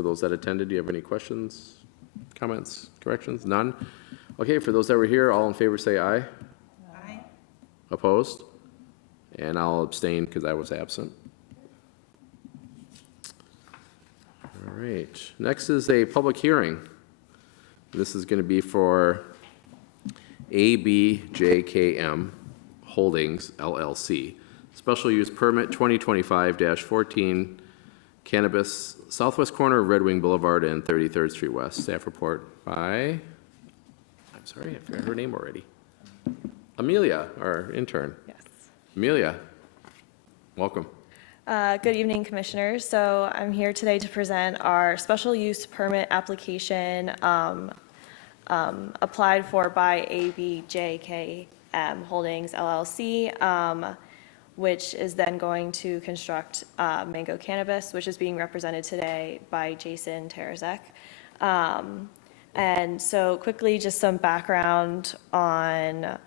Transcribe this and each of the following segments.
For those that attended, do you have any questions, comments, corrections? None? Okay, for those that were here, all in favor say aye. Aye. Opposed? And I'll abstain because I was absent. All right, next is a public hearing. This is going to be for ABJKM Holdings LLC. Special use permit 2025-14 cannabis, southwest corner of Red Wing Boulevard and 33rd Street West. Staff report by, I'm sorry, I forgot her name already. Amelia, our intern. Yes. Amelia, welcome. Good evening, Commissioners. So I'm here today to present our special use permit application applied for by ABJKM Holdings LLC, which is then going to construct Mango Cannabis, which is being represented today by Jason Terazek. And so quickly, just some background on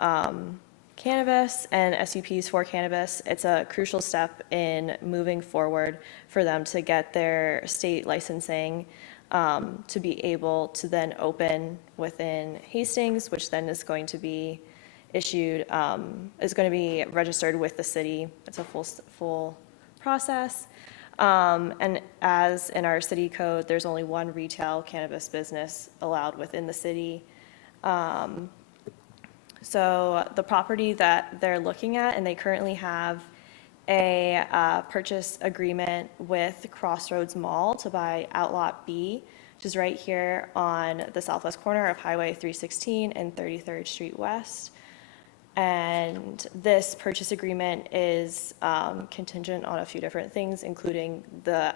cannabis and SUPs for cannabis. It's a crucial step in moving forward for them to get their state licensing to be able to then open within Hastings, which then is going to be issued, is going to be registered with the city. It's a full process. And as in our city code, there's only one retail cannabis business allowed within the city. So the property that they're looking at, and they currently have a purchase agreement with Crossroads Mall to buy Outlot B, which is right here on the southwest corner of Highway 316 and 33rd Street West. And this purchase agreement is contingent on a few different things, including the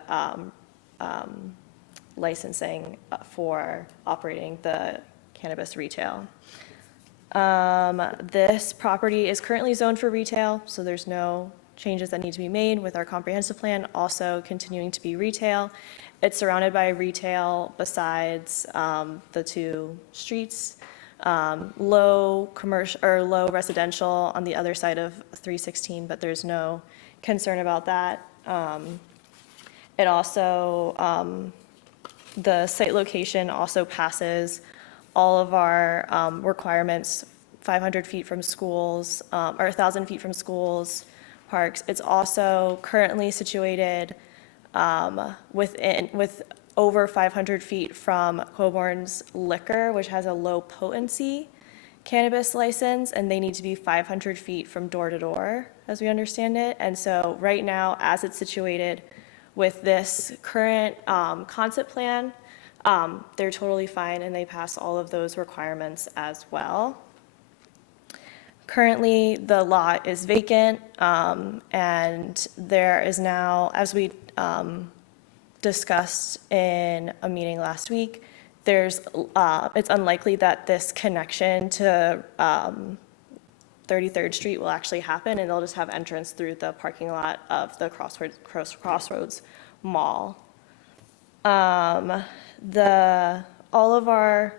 licensing for operating the cannabis retail. This property is currently zoned for retail, so there's no changes that need to be made with our comprehensive plan, also continuing to be retail. It's surrounded by retail besides the two streets, low commercial or low residential on the other side of 316, but there's no concern about that. It also, the site location also passes all of our requirements, 500 feet from schools, or 1,000 feet from schools, parks. It's also currently situated with over 500 feet from Coburn's Liquor, which has a low potency cannabis license, and they need to be 500 feet from door to door, as we understand it. And so right now, as it's situated with this current concept plan, they're totally fine and they pass all of those requirements as well. Currently, the lot is vacant, and there is now, as we discussed in a meeting last week, it's unlikely that this connection to 33rd Street will actually happen, and they'll just have entrance through the parking lot of the Crossroads Mall. All of our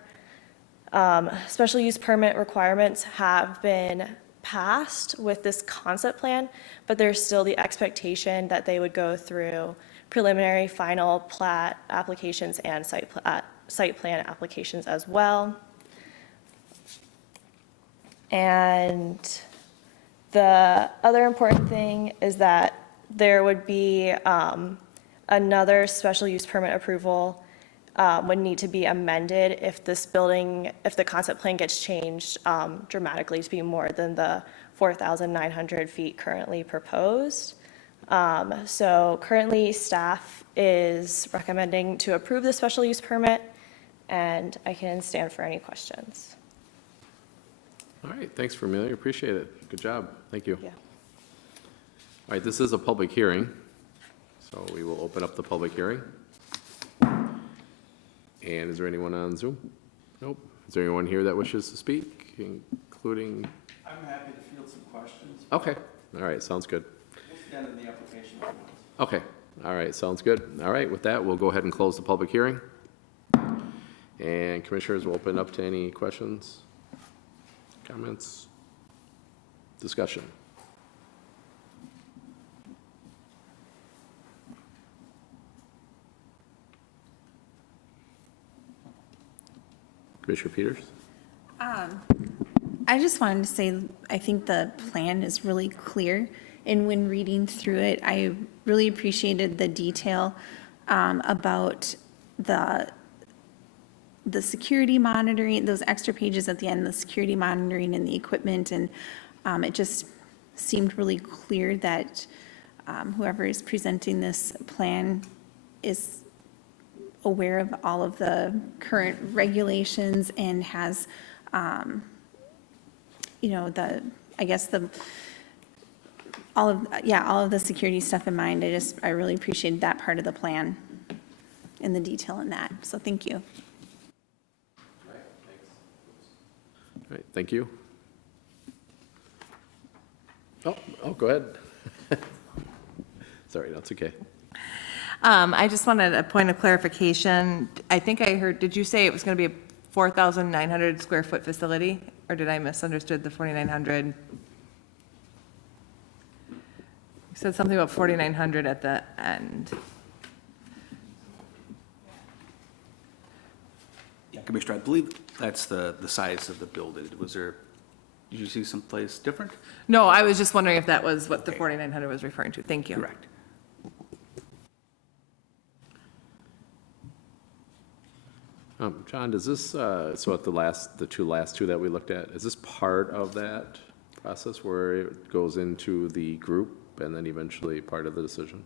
special use permit requirements have been passed with this concept plan, but there's still the expectation that they would go through preliminary, final plat applications and site plan applications as well. And the other important thing is that there would be another special use permit approval would need to be amended if this building, if the concept plan gets changed dramatically to be more than the 4,900 feet currently proposed. So currently staff is recommending to approve the special use permit, and I can stand for any questions. All right, thanks for Amelia, appreciate it. Good job, thank you. Yeah. All right, this is a public hearing, so we will open up the public hearing. And is there anyone on Zoom? Nope. Is there anyone here that wishes to speak, including? I'm happy to field some questions. Okay, all right, sounds good. We'll stand in the application. Okay, all right, sounds good. All right, with that, we'll go ahead and close the public hearing. And commissioners will open up to any questions, comments, discussion. Commissioner Peters? I just wanted to say, I think the plan is really clear, and when reading through it, I really appreciated the detail about the security monitoring, those extra pages at the end, the security monitoring and the equipment, and it just seemed really clear that whoever is presenting this plan is aware of all of the current regulations and has, all of the security stuff in mind. I really appreciated that part of the plan and the detail in that. So thank you. All right, thank you. Oh, go ahead. Sorry, that's okay. I just wanted a point of clarification. I think I heard, did you say it was going to be a 4,900 square foot facility? Or did I misunderstood the 4,900? You said something about 4,900 at the end. Yeah, Commissioner, I believe that's the size of the building. Did you see someplace different? No, I was just wondering if that was what the Okay. 4,900 was referring to. Thank you. Correct. John, does this, so at the last two that we looked at, is this part of that process where it goes into the group and then eventually part of the decision?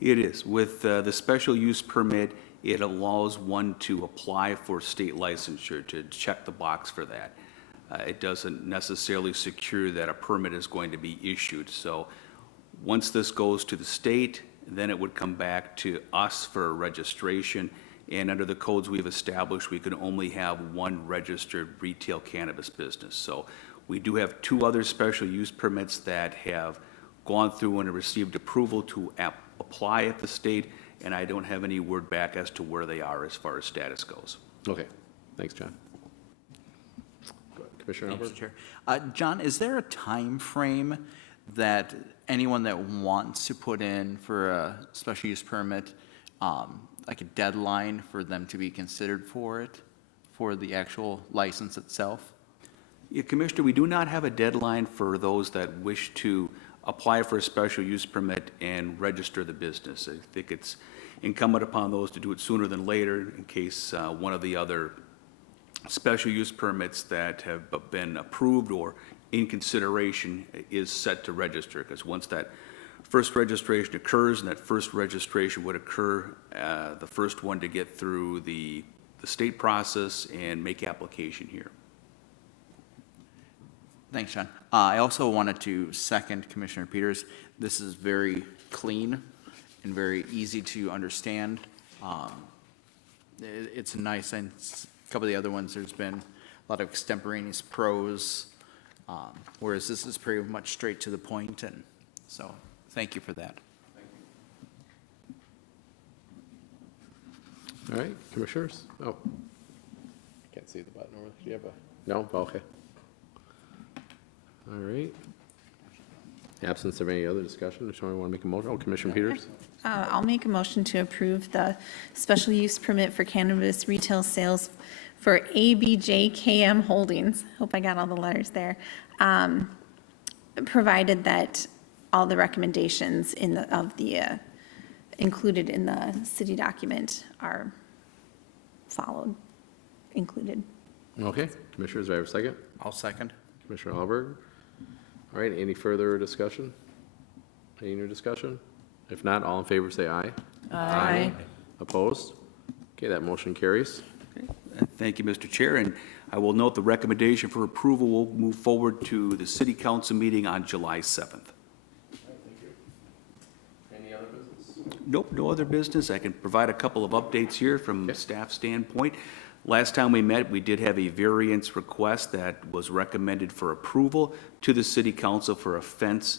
It is. With the special use permit, it allows one to apply for state licensure, to check the box for that. It doesn't necessarily secure that a permit is going to be issued. So once this goes to the state, then it would come back to us for registration. And under the codes we've established, we can only have one registered retail cannabis business. So we do have two other special use permits that have gone through and received approval to apply at the state, and I don't have any word back as to where they are as far as status goes. Okay, thanks, John. Go ahead, Commissioner Thanks, Albert? Chair. John, is there a time frame that anyone that wants to put in for a special use permit, like a deadline for them to be considered for it, for the actual license itself? Yeah, Commissioner, we do not have a deadline for those that wish to apply for a special use permit and register the business. I think it's incumbent upon those to do it sooner than later in case one of the other special use permits that have been approved or in consideration is set to register. Because once that first registration occurs, and that first registration would occur, the first one to get through the state process and make application here. Thanks, John. I also wanted to second Commissioner Peters. This is very clean and very easy to understand. It's nice, and a couple of the other ones, there's been a lot of extemporaneous prose, whereas this is pretty much straight to the point, and so thank you for that. All right, Commissioners? Oh, can't see the button over there. Do you have a, no? Okay. All right. Absence of any other discussion, does someone want to make a motion? Oh, Commissioner Peters? I'll make a motion to approve the special use permit for cannabis retail sales for ABJKM Holdings. Hope I got all the letters there. Provided that all the recommendations included in the city document are followed, included. Okay, Commissioners, do I have a second? I'll second. Commissioner Hallberg? All right, any further discussion? Any new discussion? If not, all in favor say aye. Aye. Opposed? Okay, that motion carries. Thank you, Mr. Chair, and I will note the recommendation for approval will move forward to the City Council meeting on July 7th. Any other business? Nope, no other business. I can provide a couple of updates here from a staff standpoint. Last time we met, we did have a variance request that was recommended for approval to the City Council for a fence.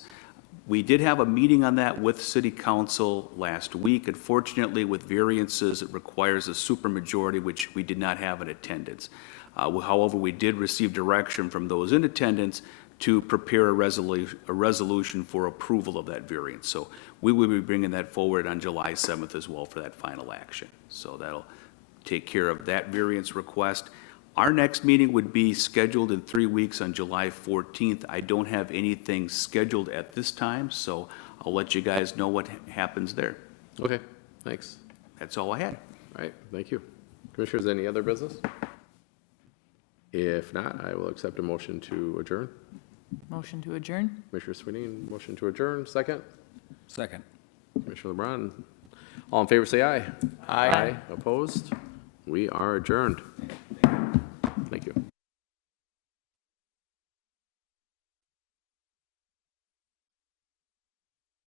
We did have a meeting on that with City Council last week. Unfortunately, with variances, it requires a supermajority, which we did not have in attendance. However, we did receive direction from those in attendance to prepare a resolution for approval of that variance. So we will be bringing that forward on July 7th as well for that final action. So that'll take care of that variance request. Our next meeting would be scheduled in 3 weeks on July 14th. I don't have anything scheduled at this time, so I'll let you guys know what happens there. Okay, thanks. That's all I had. All right, thank you. Commissioners, any other business? If not, I will accept a motion to adjourn. Motion to adjourn? Commissioner Sweeney, motion to adjourn, second. Second. Commissioner LeBron, all in favor, say aye. Aye. Opposed? We are adjourned. Thank you.